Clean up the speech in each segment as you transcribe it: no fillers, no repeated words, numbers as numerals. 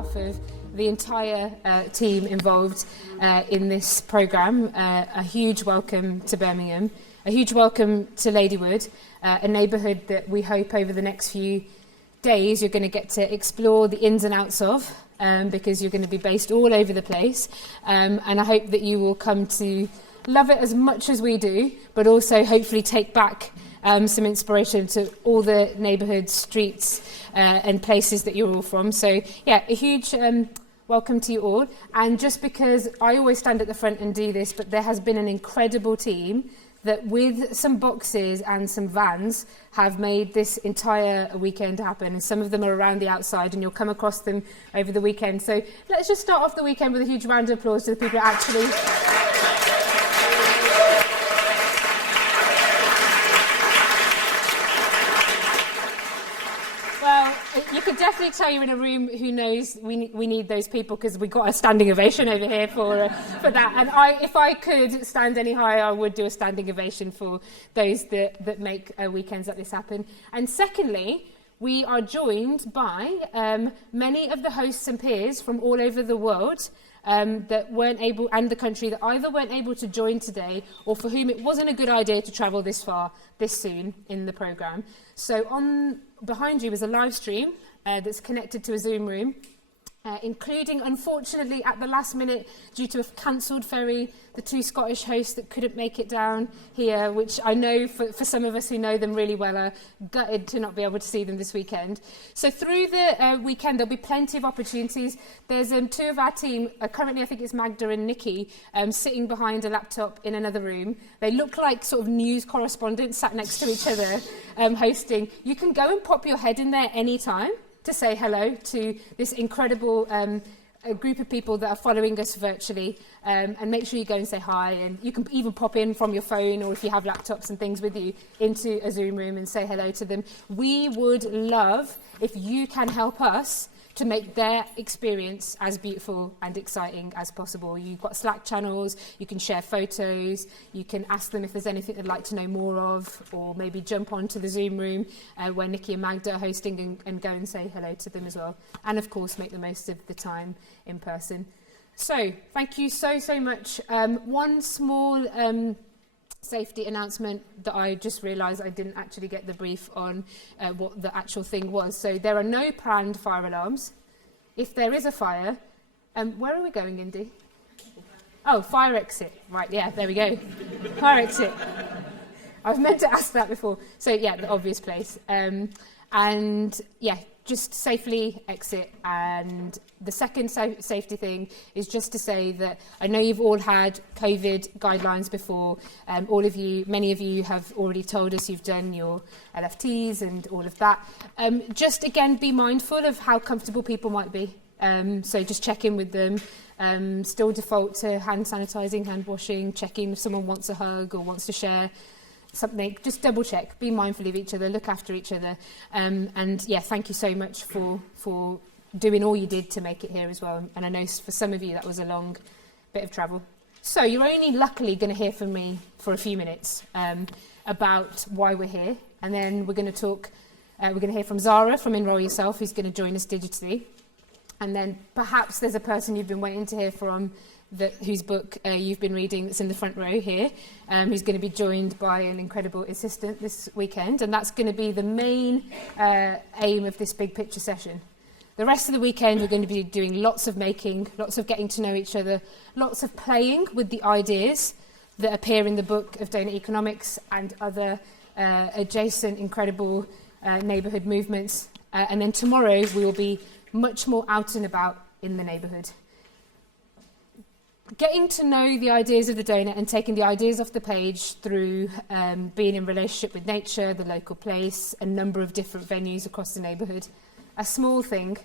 behalf of the entire team involved in this programme, a huge welcome to Birmingham, a huge welcome to Ladywood, a neighbourhood that we hope over the next few days you're going to get to explore the ins and outs of, because you're going to be based all over the place, and I hope that you will come to love it as much as we do, but also hopefully take back some inspiration to all the neighbourhoods, streets and places that you're all from. So yeah, a huge welcome to you all. And just because I always stand at the front and do this, but there has been an incredible team that with some boxes and some vans have made this entire weekend happen. And some of them are around the outside and you'll come across them over the weekend. So let's just start off the weekend with a huge round of applause to the people who actually... You could definitely tell you're in a room who knows we need those people, because we got a standing ovation over here for that. And if I could stand any higher, I would do a standing ovation for those that make weekends like this happen. And secondly, we are joined by many of the hosts and peers from all over the world that weren't able, and the country, that either weren't able to join today or for whom it wasn't a good idea to travel this far, this soon in the programme. So behind you is a live stream that's connected to a Zoom room, including, unfortunately, at the last minute, due to a cancelled ferry, the two Scottish hosts that couldn't make it down here, which I know for some of us who know them really well are gutted to not be able to see them this weekend. So through the weekend, there'll be plenty of opportunities. There's two of our team, currently I think it's Magda and Nikki, sitting behind a laptop in another room. They look like sort of news correspondents sat next to each other, hosting. You can go and pop your head in there anytime to say hello to this incredible a group of people that are following us virtually, and make sure you go and say hi, and you can even pop in from your phone, or if you have laptops and things with you, into a Zoom room and say hello to them. We would love if you can help us to make their experience as beautiful and exciting as possible. You've got Slack channels, you can share photos, you can ask them if there's anything they'd like to know more of, or maybe jump onto the Zoom room where Nikki and Magda are hosting and go and say hello to them as well. And of course, make the most of the time in person. So, thank you so much. One small safety announcement that I just realised I didn't actually get the brief on what the actual thing was. So there are no planned fire alarms. If there is a fire, where are we going, Indy? Oh, fire exit. Right, yeah, there we go. Fire exit. I was meant to ask that before. So yeah, the obvious place. And yeah, just safely exit. And the second safety thing is just to say that I know you've all had COVID guidelines before. All of you, many of you have already told us you've done your LFTs and all of that. Just again, be mindful of how comfortable people might be. So just check in with them. Still default to hand sanitising, hand washing, checking if someone wants a hug or wants to share something. Just double check, be mindful of each other, look after each other, and yeah, thank you so much for doing all you did to make it here as well. And I know for some of you that was a long bit of travel. So you're only luckily going to hear from me for a few minutes about why we're here, and then we're going to hear from Zara from Enroll Yourself, who's going to join us digitally, and then perhaps there's a person you've been waiting to hear from, whose book you've been reading, that's in the front row here, who's going to be joined by an incredible assistant this weekend, and that's going to be the main aim of this big picture session. The rest of the weekend we're going to be doing lots of making, lots of getting to know each other, lots of playing with the ideas that appear in the book of Doughnut Economics and other adjacent incredible neighbourhood movements, and then tomorrow we will be much more out and about in the neighbourhood. Getting to know the ideas of the Doughnut and taking the ideas off the page through being in relationship with nature, the local place, a number of different venues across the neighbourhood. A small thing,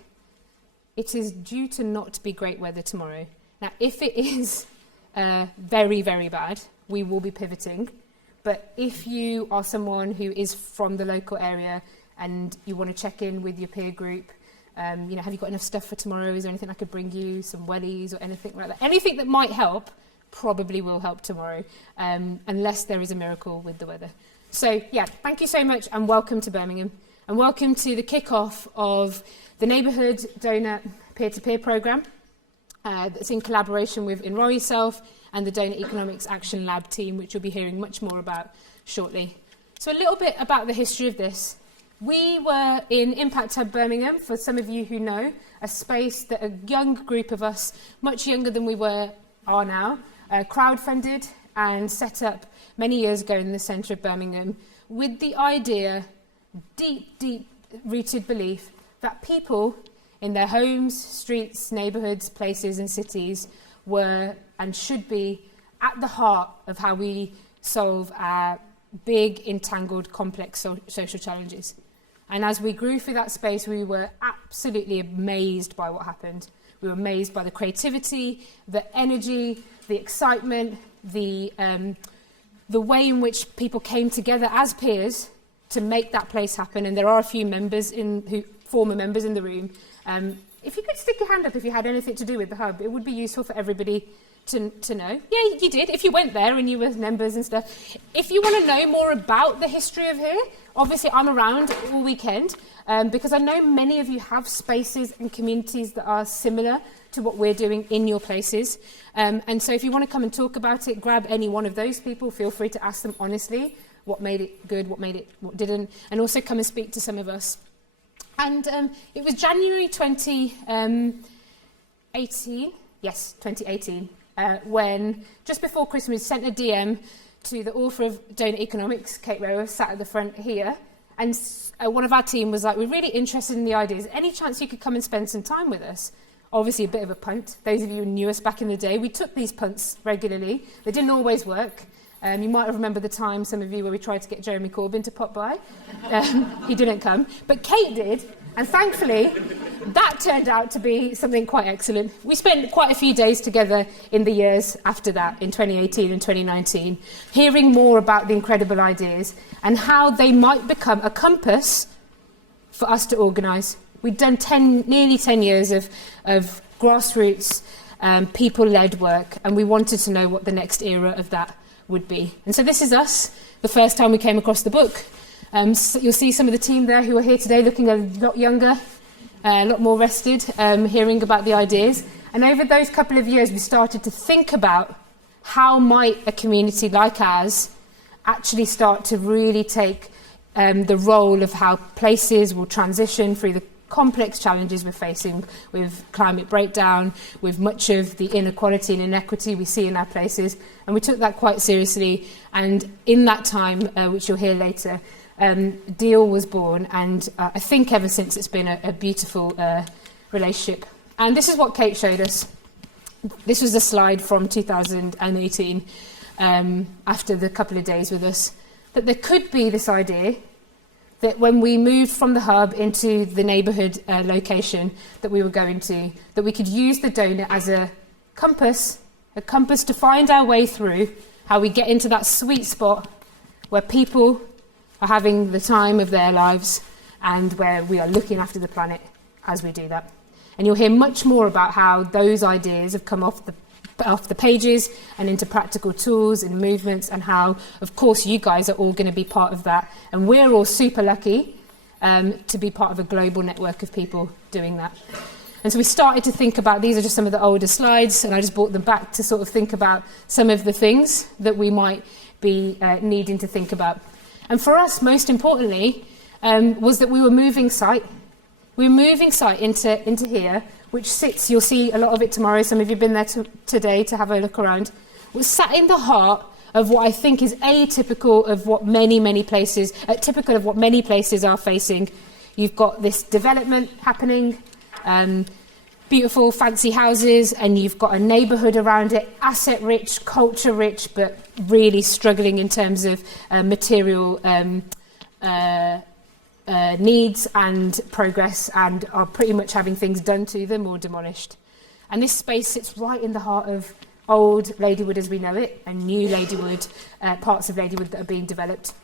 it is due to not be great weather tomorrow. Now, if it is very, very bad, we will be pivoting. But if you are someone who is from the local area and you want to check in with your peer group, have you got enough stuff for tomorrow? Is there anything I could bring you? Some wellies or anything like that? Anything that might help probably will help tomorrow, unless there is a miracle with the weather. So, yeah, thank you so much and welcome to Birmingham. and welcome to the kick-off of the Neighbourhood Doughnut peer-to-peer programme that's in collaboration with Enrol Yourself and the Doughnut Economics Action Lab team, which you'll be hearing much more about shortly. So a little bit about the history of this. We were in Impact Hub Birmingham, for some of you who know, a space that a young group of us, much younger than we are now, crowdfunded and set up many years ago in the centre of Birmingham with the idea, deep rooted belief, that people in their homes, streets, neighbourhoods, places and cities were and should be at the heart of how we solve our big, entangled, complex social challenges. And as we grew through that space, we were absolutely amazed by what happened. We were amazed by the creativity, the energy, the excitement, the way in which people came together as peers to make that place happen. And there are a few former members in the room. If you could stick your hand up if you had anything to do with the hub, it would be useful for everybody to know. Yeah, you did, if you went there and you were members and stuff. If you want to know more about the history of here, obviously I'm around all weekend because I know many of you have spaces and communities that are similar to what we're doing in your places. And so if you want to come and talk about it, grab any one of those people, feel free to ask them honestly what made it good, what didn't, and also come and speak to some of us. And it was January 2018, when, just before Christmas, we sent a DM to the author of Doughnut Economics, Kate Rower, sat at the front here, and one of our team was like, we're really interested in the ideas. Any chance you could come and spend some time with us? Obviously a bit of a punt. Those of you who knew us back in the day, we took these punts regularly. They didn't always work. You might have remembered the time, some of you, where we tried to get Jeremy Corbyn to pop by. He didn't come, but Kate did, and thankfully, that turned out to be something quite excellent. We spent quite a few days together in the years after that, in 2018 and 2019, hearing more about the incredible ideas and how they might become a compass for us to organise. We'd done nearly 10 years of grassroots, people-led work, and we wanted to know what the next era of that would be. And so this is us, the first time we came across the book. So you'll see some of the team there who are here today looking a lot younger, a lot more rested, hearing about the ideas. And over those couple of years, we started to think about how might a community like ours actually start to really take the role of how places will transition through the complex challenges we're facing with climate breakdown, with much of the inequality and inequity we see in our places. And we took that quite seriously. And in that time, which you'll hear later, Deal was born. And I think ever since it's been a beautiful relationship. And this is what Kate showed us. This was a slide from 2018, after the couple of days with us, that there could be this idea that when we moved from the hub into the neighbourhood location that we were going to, that we could use the Doughnut as a compass to find our way through how we get into that sweet spot where people are having the time of their lives and where we are looking after the planet as we do that. And you'll hear much more about how those ideas have come off the pages and into practical tools and movements, and how, of course, you guys are all going to be part of that. And we're all super lucky to be part of a global network of people doing that. And so we started to think about, these are just some of the older slides, and I just brought them back to sort of think about some of the things that we might be needing to think about. And for us, most importantly, was that we were moving site. We were moving site into here, which sits, you'll see a lot of it tomorrow, some of you have been there today to have a look around, was sat in the heart of what I think is atypical of what many places, typical of what many places are facing. You've got this development happening, beautiful fancy houses, and you've got a neighbourhood around it, asset rich, culture rich, but really struggling in terms of material needs and progress, and are pretty much having things done to them or demolished. And this space sits right in the heart of old Ladywood as we know it, and new Ladywood, parts of Ladywood that are being developed.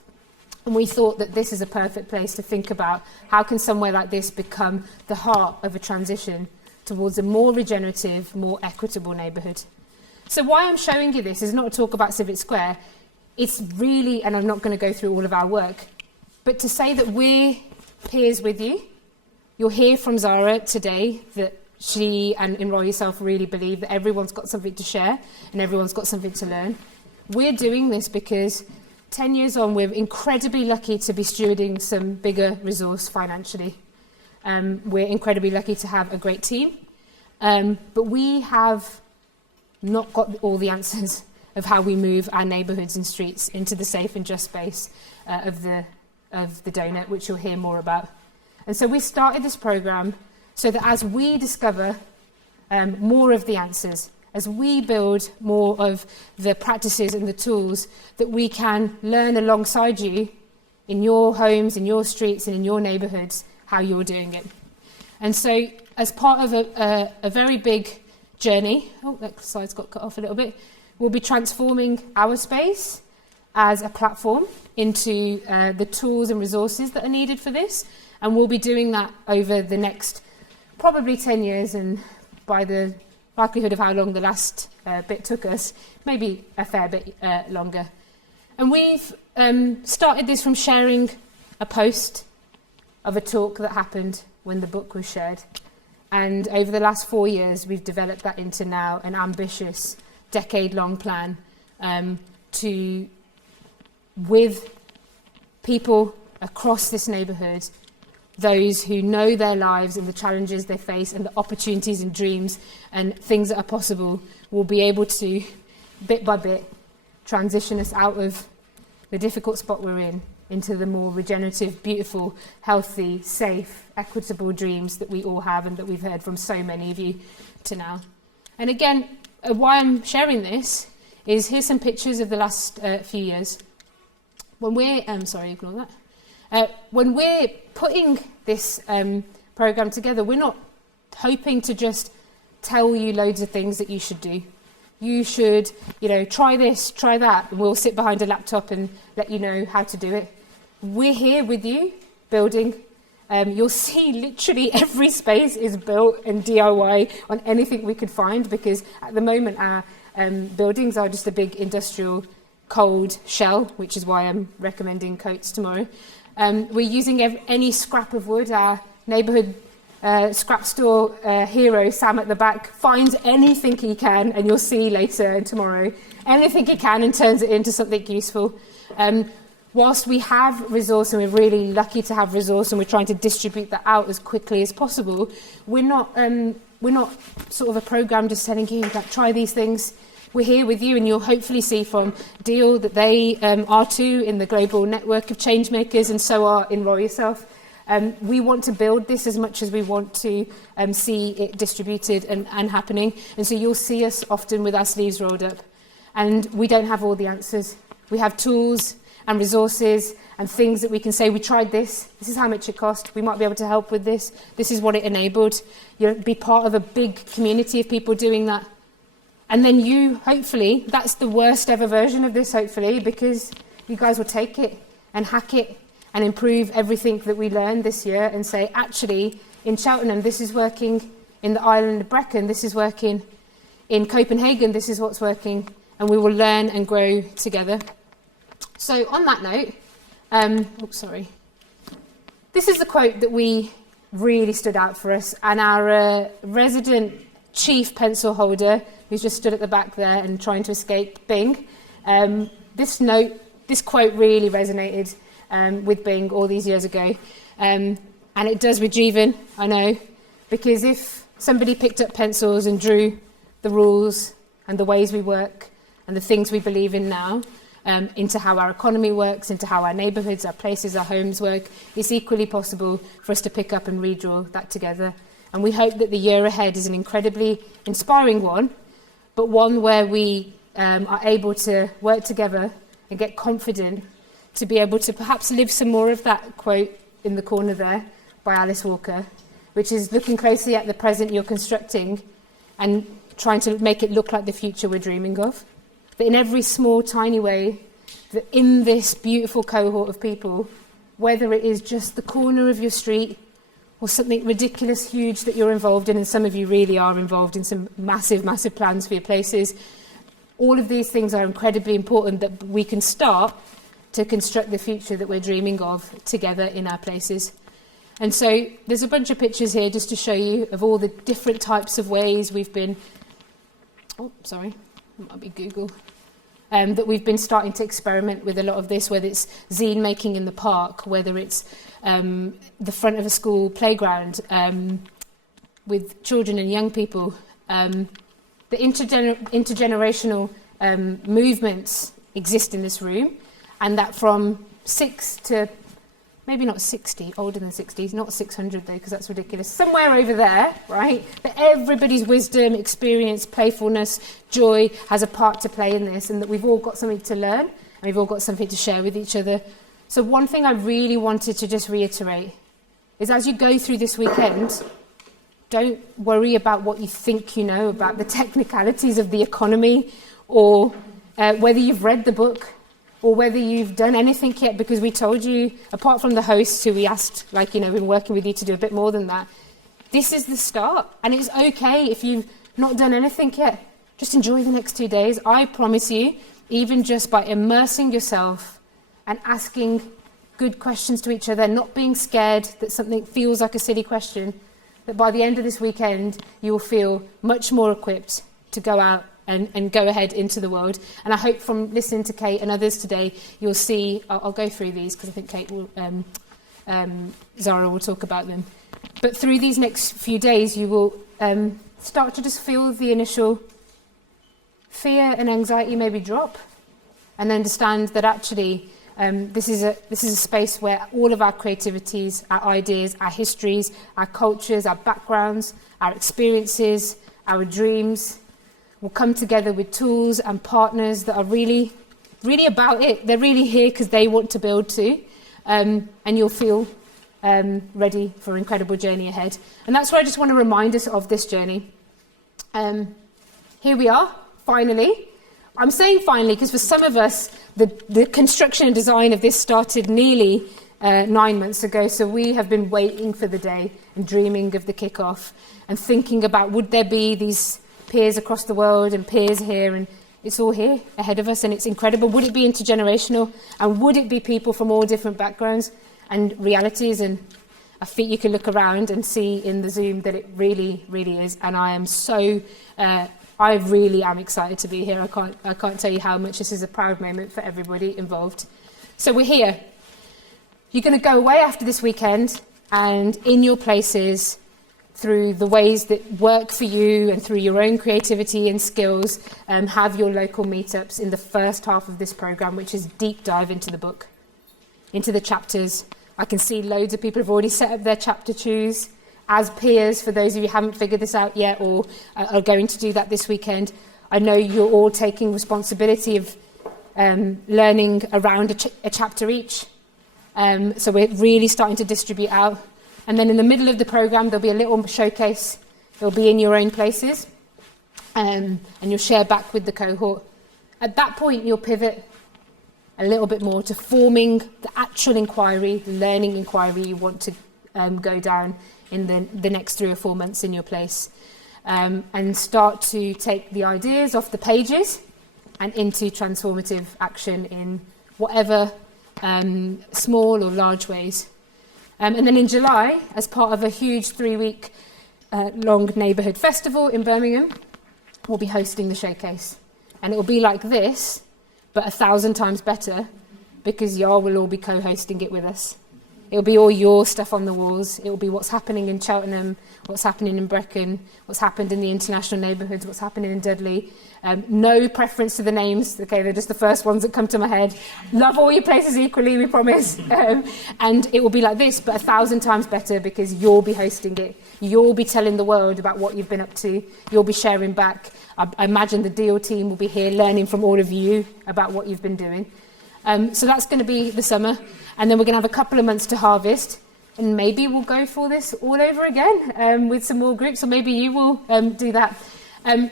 And we thought that this is a perfect place to think about how can somewhere like this become the heart of a transition towards a more regenerative, more equitable neighbourhood. So why I'm showing you this is not to talk about CIVIC SQUARE. It's really, and I'm not going to go through all of our work, but to say that we're peers with you. You'll hear from Zara today that she and Enroll Yourself really believe that everyone's got something to share and everyone's got something to learn. We're doing this because 10 years on, we're incredibly lucky to be stewarding some bigger resource financially. We're incredibly lucky to have a great team, but we have not got all the answers of how we move our neighbourhoods and streets into the safe and just space of the Doughnut, which you'll hear more about. And so we started this programme so that as we discover more of the answers, as we build more of the practices and the tools, that we can learn alongside you in your homes, in your streets and in your neighbourhoods how you're doing it. And so as part of a very big journey, oh, that slide's got cut off a little bit, we'll be transforming our space as a platform into the tools and resources that are needed for this. And we'll be doing that over the next probably 10 years, and by the likelihood of how long the last bit took us, maybe a fair bit longer. And we've started this from sharing a post of a talk that happened when the book was shared. And over the last 4 years, we've developed that into now an ambitious decade-long plan to, with people across this neighbourhood, those who know their lives and the challenges they face and the opportunities and dreams and things that are possible, will be able to, bit by bit, transition us out of the difficult spot we're in into the more regenerative, beautiful, healthy, safe, equitable dreams that we all have and that we've heard from so many of you to now. And again, why I'm sharing this is here's some pictures of the last few years. When we're, ignore that. When we're putting this programme together, we're not hoping to just tell you loads of things that you should do. You should, try this, try that, and we'll sit behind a laptop and let you know how to do it. We're here with you, building. You'll see literally every space is built and DIY on anything we could find, because at the moment our buildings are just a big industrial cold shell, which is why I'm recommending coats tomorrow. We're using any scrap of wood. Our neighbourhood scrap store hero, Sam at the back, finds anything he can, and you'll see later and tomorrow, anything he can and turns it into something useful. Whilst we have resource, and we're really lucky to have resource, and we're trying to distribute that out as quickly as possible, we're not sort of a programme just telling you, like, try these things. We're here with you, and you'll hopefully see from Deal that they are too in the global network of change makers, and so are Enroll Yourself. We want to build this as much as we want to see it distributed and happening. And so you'll see us often with our sleeves rolled up. And we don't have all the answers. We have tools and resources and things that we can say, we tried this, this is how much it cost, we might be able to help with this, this is what it enabled. You'll be part of a big community of people doing that. And then you, hopefully, that's the worst ever version of this, hopefully, because you guys will take it and hack it and improve everything that we learned this year and say, actually, in Cheltenham, this is working. In the island of Brecon, this is working. In Copenhagen, this is what's working. And we will learn and grow together. So on that note, this is the quote that we really stood out for us. And our resident chief pencil holder, who's just stood at the back there and trying to escape Bing, this quote really resonated with Bing all these years ago. And it does with Jeevan, I know, because if somebody picked up pencils and drew the rules and the ways we work and the things we believe in now, into how our economy works, into how our neighbourhoods, our places, our homes work, it's equally possible for us to pick up and redraw that together. And we hope that the year ahead is an incredibly inspiring one, but one where we are able to work together and get confident to be able to perhaps live some more of that quote in the corner there by Alice Walker, which is looking closely at the present you're constructing and trying to make it look like the future we're dreaming of. That in every small, tiny way, that in this beautiful cohort of people, whether it is just the corner of your street or something ridiculous, huge that you're involved in, and some of you really are involved in some massive, massive plans for your places, all of these things are incredibly important that we can start to construct the future that we're dreaming of together in our places. And so there's a bunch of pictures here just to show you of all the different types of ways we've been, that might be Google, that we've been starting to experiment with a lot of this, whether it's zine making in the park, whether it's the front of a school playground with children and young people. The intergenerational movements exist in this room, and that from 6 to maybe not 60, older than 60, not 600 though, because that's ridiculous, somewhere over there, right, that everybody's wisdom, experience, playfulness, joy has a part to play in this, and that we've all got something to learn, and we've all got something to share with each other. So one thing I really wanted to just reiterate is, as you go through this weekend, don't worry about what you think you know about the technicalities of the economy, or whether you've read the book, or whether you've done anything yet, because we told you, apart from the hosts who we asked, like, we've been working with you to do a bit more than that, this is the start. And it's okay if you've not done anything yet. Just enjoy the next 2 days. I promise you, even just by immersing yourself and asking good questions to each other, not being scared that something feels like a silly question, that by the end of this weekend, you will feel much more equipped to go out and go ahead into the world. And I hope from listening to Kate and others today, you'll see, I'll go through these because I think Kate will, Zara will talk about them. But through these next few days, you will start to just feel the initial fear and anxiety maybe drop, and understand that actually this is a space where all of our creativities, our ideas, our histories, our cultures, our backgrounds, our experiences, our dreams will come together with tools and partners that are really, really about it. They're really here because they want to build too. And you'll feel ready for an incredible journey ahead. And that's where I just want to remind us of this journey. Here we are, finally. I'm saying finally because for some of us, the construction and design of this started nearly 9 months ago. So we have been waiting for the day and dreaming of the kickoff and thinking about, would there be these peers across the world and peers here, and it's all here ahead of us, and it's incredible. Would it be intergenerational, and would it be people from all different backgrounds and realities? And I think you can look around and see in the Zoom that it really, really is. And I am so, I really am excited to be here. I can't tell you how much this is a proud moment for everybody involved. So we're here. You're going to go away after this weekend, and in your places, through the ways that work for you and through your own creativity and skills, have your local meetups in the first half of this programme, which is deep dive into the book, into the chapters. I can see loads of people have already set up their chapter choose as peers, for those of you who haven't figured this out yet or are going to do that this weekend. I know you're all taking responsibility of learning around a chapter each. So we're really starting to distribute out. And then in the middle of the programme, there'll be a little showcase. It'll be in your own places. And you'll share back with the cohort. At that point, you'll pivot a little bit more to forming the actual inquiry, the learning inquiry you want to go down in the next 3 or 4 months in your place. And start to take the ideas off the pages and into transformative action in whatever small or large ways. And then in July, as part of a huge 3-week long neighbourhood festival in Birmingham, we'll be hosting the showcase. And it will be like this, but 1,000 times better, because y'all will all be co-hosting it with us. It'll be all your stuff on the walls. It'll be what's happening in Cheltenham, what's happening in Brecon, what's happened in the international neighbourhoods, what's happening in Dudley. No preference to the names. Okay, they're just the first ones that come to my head. Love all your places equally, we promise. And it will be like this, but 1,000 times better, because you'll be hosting it. You'll be telling the world about what you've been up to. You'll be sharing back. I imagine the deal team will be here learning from all of you about what you've been doing. So that's going to be the summer. And then we're going to have a couple of months to harvest. And maybe we'll go for this all over again with some more groups, or maybe you will do that.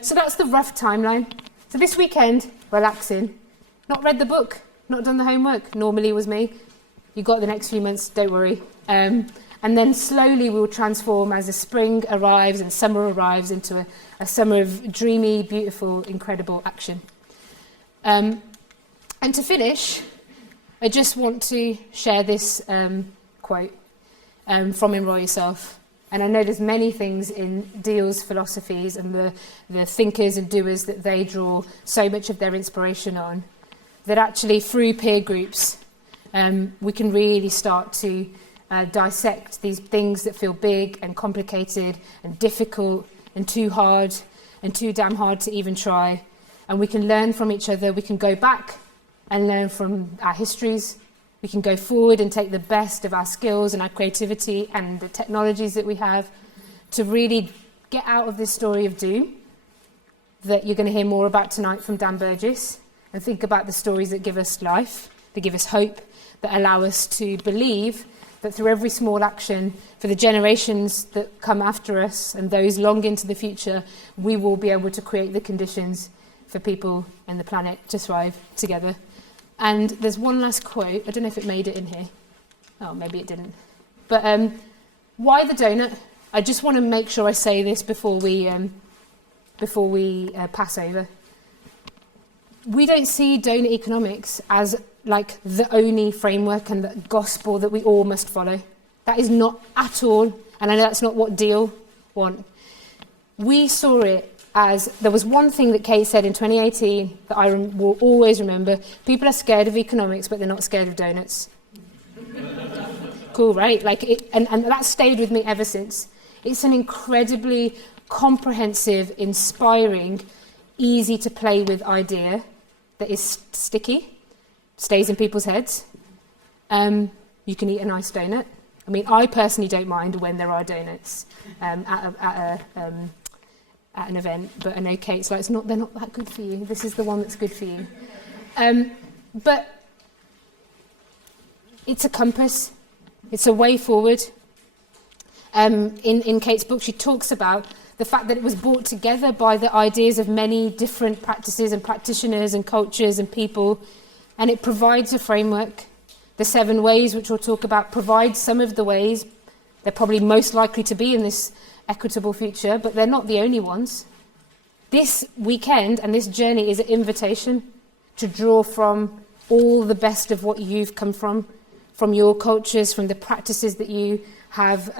So that's the rough timeline. So this weekend, relaxing. Not read the book, not done the homework. Normally was me. You got the next few months, don't worry. And then slowly we'll transform as the spring arrives and summer arrives into a summer of dreamy, beautiful, incredible action. And to finish, I just want to share this quote. from Enroll Yourself. And I know there's many things in Deal's philosophies and the thinkers and doers that they draw so much of their inspiration on, that actually through peer groups, we can really start to dissect these things that feel big and complicated and difficult and too hard and too damn hard to even try. And we can learn from each other. We can go back and learn from our histories. We can go forward and take the best of our skills and our creativity and the technologies that we have to really get out of this story of doom that you're going to hear more about tonight from Dan Burgess, and think about the stories that give us life, that give us hope, that allow us to believe that through every small action for the generations that come after us and those long into the future, we will be able to create the conditions for people and the planet to thrive together. And there's one last quote. I don't know if it made it in here. Oh, maybe it didn't. But why the donut? I just want to make sure I say this before we pass over. We don't see Doughnut Economics as like the only framework and the gospel that we all must follow. That is not at all, and I know that's not what Deal want. We saw it as, there was one thing that Kate said in 2018 that I will always remember. People are scared of economics, but they're not scared of donuts. Cool, right? And that stayed with me ever since. It's an incredibly comprehensive, inspiring, easy to play with idea that is sticky, stays in people's heads. You can eat a nice donut. I mean, I personally don't mind when there are donuts at an event, but I know Kate's like, they're not that good for you. This is the one that's good for you. But it's a compass. It's a way forward. In Kate's book, she talks about the fact that it was brought together by the ideas of many different practices and practitioners and cultures and people, and it provides a framework. The 7 ways, which we'll talk about, provide some of the ways. They're probably most likely to be in this equitable future, but they're not the only ones. This weekend and this journey is an invitation to draw from all the best of what you've come from your cultures, from the practices that you have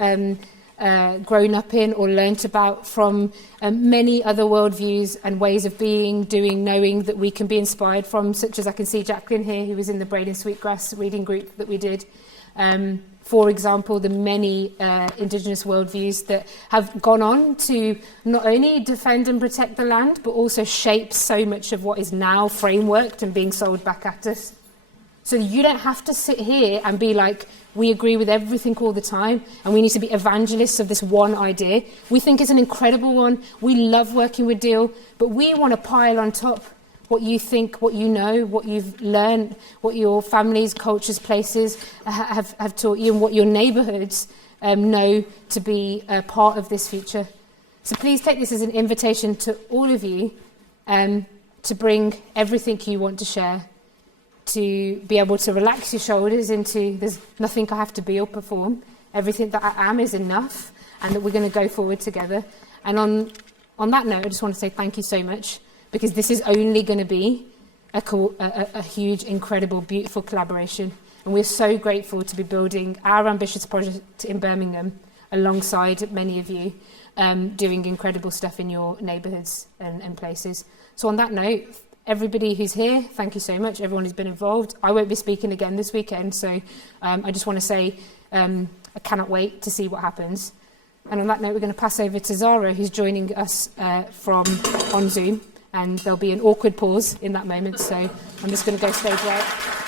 grown up in or learnt about, from many other worldviews and ways of being, doing, knowing that we can be inspired from, such as I can see Jacqueline here, who was in the Brain and Sweetgrass reading group that we did. For example, the many Indigenous worldviews that have gone on to not only defend and protect the land, but also shape so much of what is now frameworked and being sold back at us. So you don't have to sit here and be like, we agree with everything all the time, and we need to be evangelists of this one idea. We think it's an incredible one. We love working with Deal, but we want to pile on top what you think, what you know, what you've learned, what your families, cultures, places have taught you, and what your neighbourhoods know to be a part of this future. So please take this as an invitation to all of you to bring everything you want to share, to be able to relax your shoulders into there's nothing I have to be or perform. Everything that I am is enough, and that we're going to go forward together. And on that note, I just want to say thank you so much, because this is only going to be a huge, incredible, beautiful collaboration. And we're so grateful to be building our ambitious project in Birmingham alongside many of you, doing incredible stuff in your neighbourhoods and places. So on that note, everybody who's here, thank you so much. Everyone who's been involved. I won't be speaking again this weekend, so I just want to say I cannot wait to see what happens. And on that note, we're going to pass over to Zara, who's joining us on Zoom. And there'll be an awkward pause in that moment, so I'm just going to go stage right.